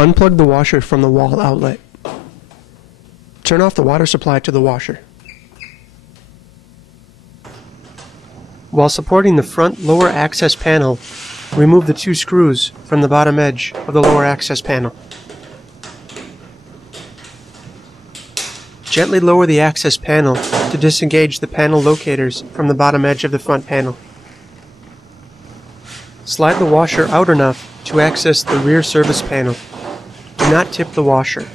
Unplug the washer from the wall outlet. Turn off the water supply to the washer. While supporting the front lower access panel, remove the 2 screws from the bottom edge of the lower access panel. Gently lower the access panel to disengage the panel locators from the bottom edge of the front panel. Slide the washer out enough to access the rear service panel. Do not tip the washer.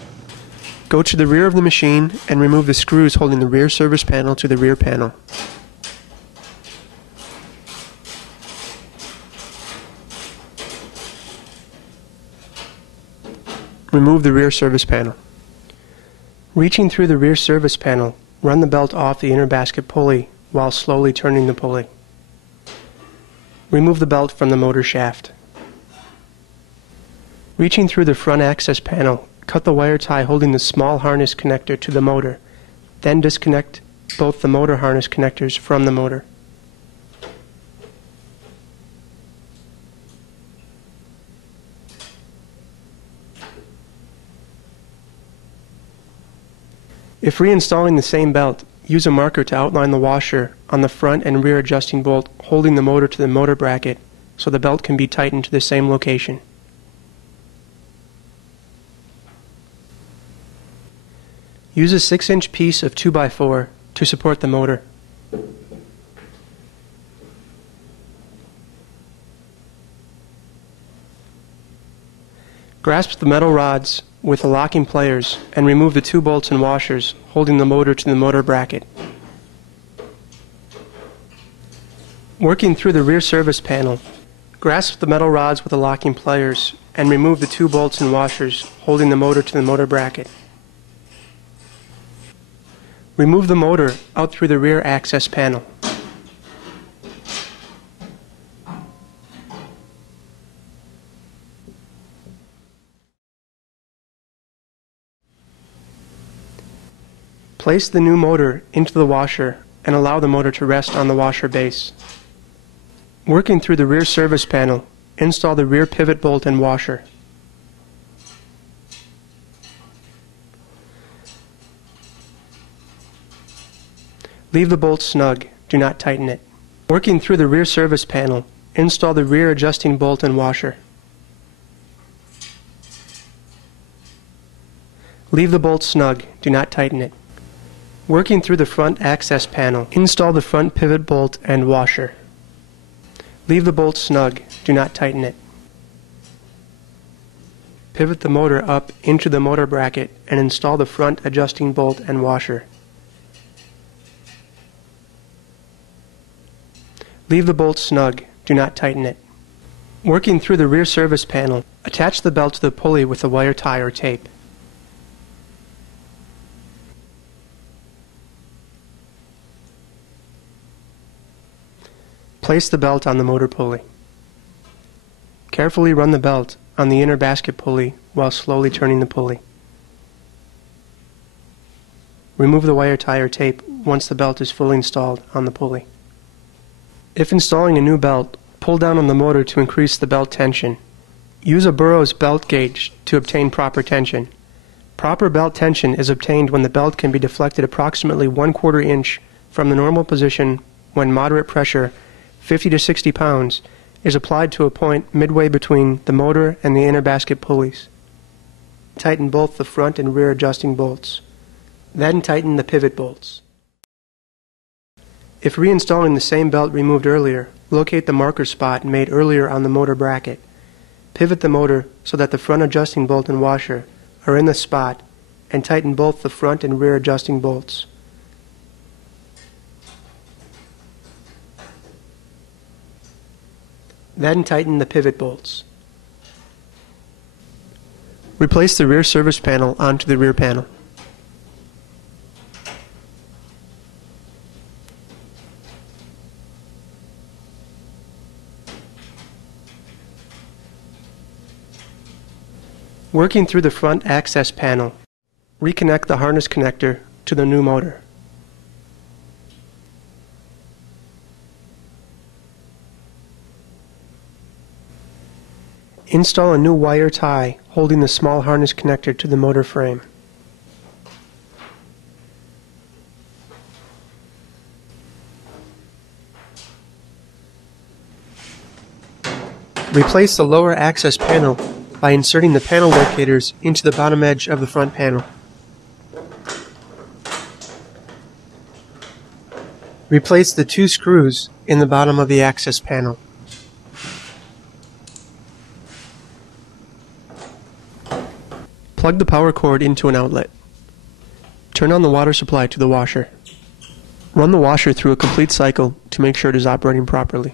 Go to the rear of the machine and remove the screws holding the rear service panel to the rear panel. Remove the rear service panel. Reaching through the rear service panel, run the belt off the inner basket pulley while slowly turning the pulley. Remove the belt from the motor shaft. Reaching through the front access panel, cut the wire tie holding the small harness connector to the motor, then disconnect both the motor harness connectors from the motor. If reinstalling the same belt, use a marker to outline the washer on the front and rear adjusting bolt holding the motor to the motor bracket so the belt can be tightened to the same location. Use a 6-inch piece of 2x4 to support the motor. Grasp the metal rods with the locking pliers and remove the 2 bolts and washers holding the motor to the motor bracket. Working through the rear service panel, grasp the metal rods with the locking pliers and remove the 2 bolts and washers holding the motor to the motor bracket. Remove the motor out through the rear access panel. Place the new motor into the washer and allow the motor to rest on the washer base. Working through the rear service panel, install the rear pivot bolt and washer. Leave the bolt snug, do not tighten it. Working through the rear service panel, install the rear adjusting bolt and washer. Leave the bolt snug, do not tighten it. Working through the front access panel, install the front pivot bolt and washer. Leave the bolt snug, do not tighten it. Pivot the motor up into the motor bracket and install the front adjusting bolt and washer. Leave the bolt snug, do not tighten it. Working through the rear service panel, attach the belt to the pulley with a wire tie or tape. Place the belt on the motor pulley. Carefully run the belt on the inner basket pulley while slowly turning the pulley. Remove the wire tie or tape once the belt is fully installed on the pulley. If installing a new belt, pull down on the motor to increase the belt tension. Use a Burroughs belt gauge to obtain proper tension. Proper belt tension is obtained when the belt can be deflected approximately 1/4 inch from the normal position when moderate pressure, 50 to 60 pounds, is applied to a point midway between the motor and the inner basket pulleys. Tighten both the front and rear adjusting bolts. Then tighten the pivot bolts. If reinstalling the same belt removed earlier, locate the marker spot made earlier on the motor bracket. Pivot the motor so that the front adjusting bolt and washer are in the spot and tighten both the front and rear adjusting bolts. Then tighten the pivot bolts. Replace the rear service panel onto the rear panel. Working through the front access panel, reconnect the harness connector to the new motor. Install a new wire tie holding the small harness connector to the motor frame. Replace the lower access panel by inserting the panel locators into the bottom edge of the front panel. Replace the 2 screws in the bottom of the access panel. Plug the power cord into an outlet. Turn on the water supply to the washer. Run the washer through a complete cycle to make sure it is operating properly.